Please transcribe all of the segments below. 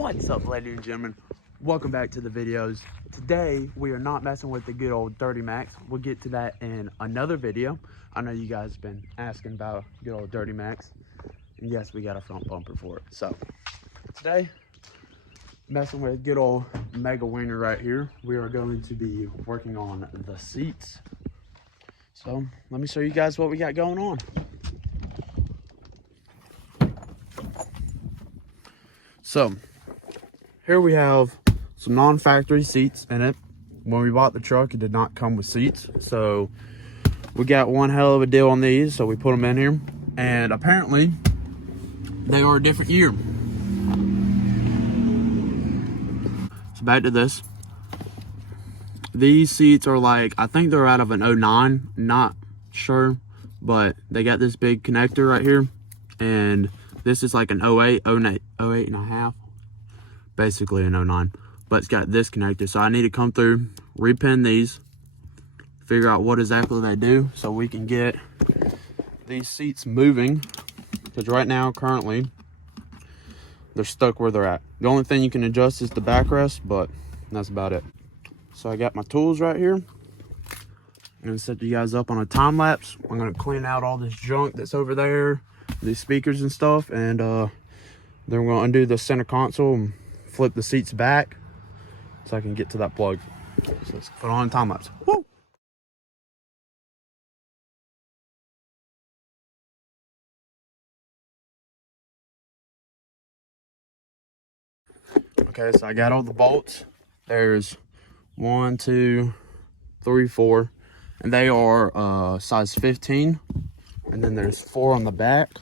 What's up, ladies and gentlemen? Welcome back to the videos. Today we are not messing with the good old 30 Max. We'll get to that in another video. I know you guys have been asking about good old 30 Max, and yes, we got a front bumper for it. So today, messing with good old Mega Wiener right here. We are going to be working on the seats. So let me show you guys what we got going on. So here we have some non-factory seats in it. When we bought the truck, it did not come with seats, so we got one hell of a deal on these, so we put them in here, and apparently they are a different year. So back to this. These seats are like, I think they're out of an 09, not sure, but they got this big connector right here, and this is like an 08 and a half, basically an 09, but it's got this connector. So I need to come through, repin these, figure out what exactly they do so we can get these seats moving, because right now currently they're stuck where they're at. The only thing you can adjust is the backrest, but that's about it. So I got my tools right here. I'm gonna set you guys up on a time lapse. I'm gonna clean out all this junk that's over there, these speakers and stuff, and then we're gonna undo the center console and flip the seats back so I can get to that plug. So let's put on a time lapse. Woo! Okay, so I got all the bolts. There's 1, 2, 3, 4, and they are size 15. And then there's 4 on the back.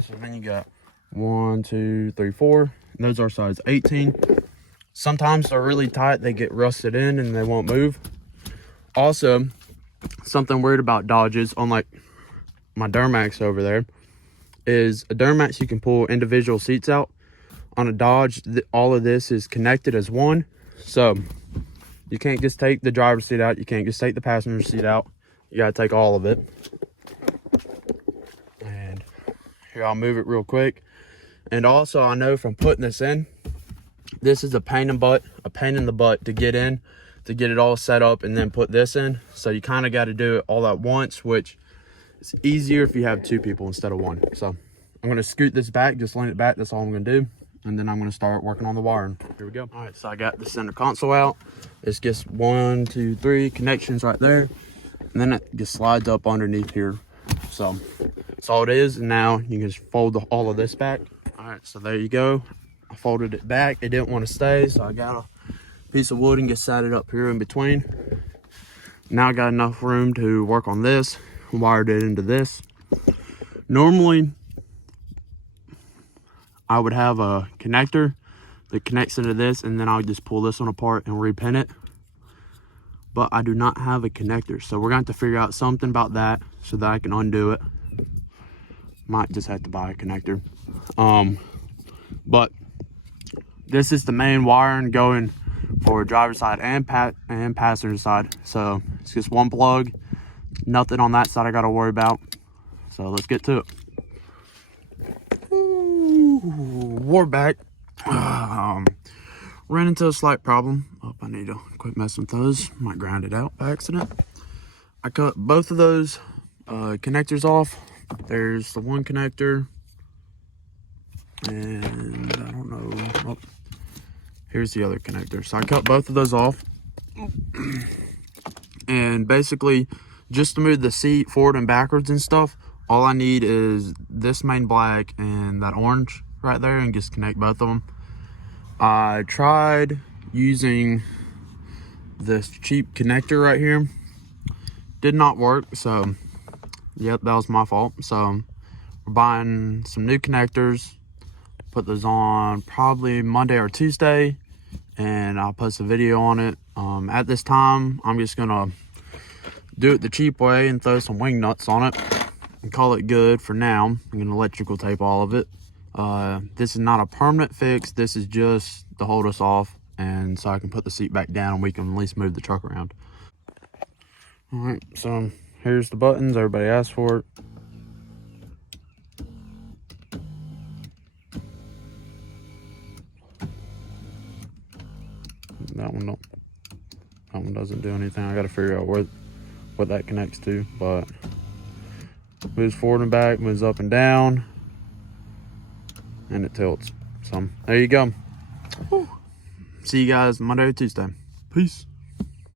So then you got 1, 2, 3, 4. And those are size 18. Sometimes they're really tight, they get rusted in and they won't move. Also, something weird about Dodges, unlike my Duramax over there, is a Duramax you can pull individual seats out. On a Dodge, all of this is connected as one. So you can't just take the driver's seat out, you can't just take the passenger seat out. You gotta take all of it. And here, I'll move it real quick. And also, I know from putting this in, this is a pain in the butt to get in, to get it all set up and then put this in. So you kind of got to do it all at once, which is easier if you have 2 people instead of 1. So I'm going to scoot this back, just lean it back. That's all I'm going to do. And then I'm going to start working on the wiring. Here we go. All right, so I got the center console out. It's just 1, 2, 3 connections right there. And then it just slides up underneath here. So that's all it is. And now you can just fold all of this back. All right, so there you go. I folded it back. It didn't want to stay, so I got a piece of wood and just sat it up here in between. Now I got enough room to work on this. Wired it into this. Normally, I would have a connector that connects into this, and then I'll just pull this one apart and repin it. But I do not have a connector, so we're going to have to figure out something about that so that I can undo it. Might just have to buy a connector. But this is the main wiring going for driver's side and passenger side. So it's just one plug, nothing on that side I got to worry about. So let's get to it. Ooh, we're back. Ran into a slight problem. Oh, I need to quit messing with those. Might ground it out by accident. I cut both of those connectors off. There's the one connector, and I don't know. Oh, here's the other connector. So I cut both of those off. And basically, just to move the seat forward and backwards and stuff, all I need is this main black and that orange right there, and just connect both of them. I tried using this cheap connector right here. Did not work, so yep, that was my fault. So we're buying some new connectors. Put those on probably Monday or Tuesday, and I'll post a video on it. At this time, I'm just gonna do it the cheap way and throw some wing nuts on it and call it good for now. I'm gonna electrical tape all of it. This is not a permanent fix. This is just to hold us off, and so I can put the seat back down and we can at least move the truck around. All right, so here's the buttons. Everybody asked for it. that one doesn't do anything. I got to figure out what that connects to, but moves forward and back, moves up and down, and it tilts. So there you go. Whew. See you guys Monday or Tuesday. Peace.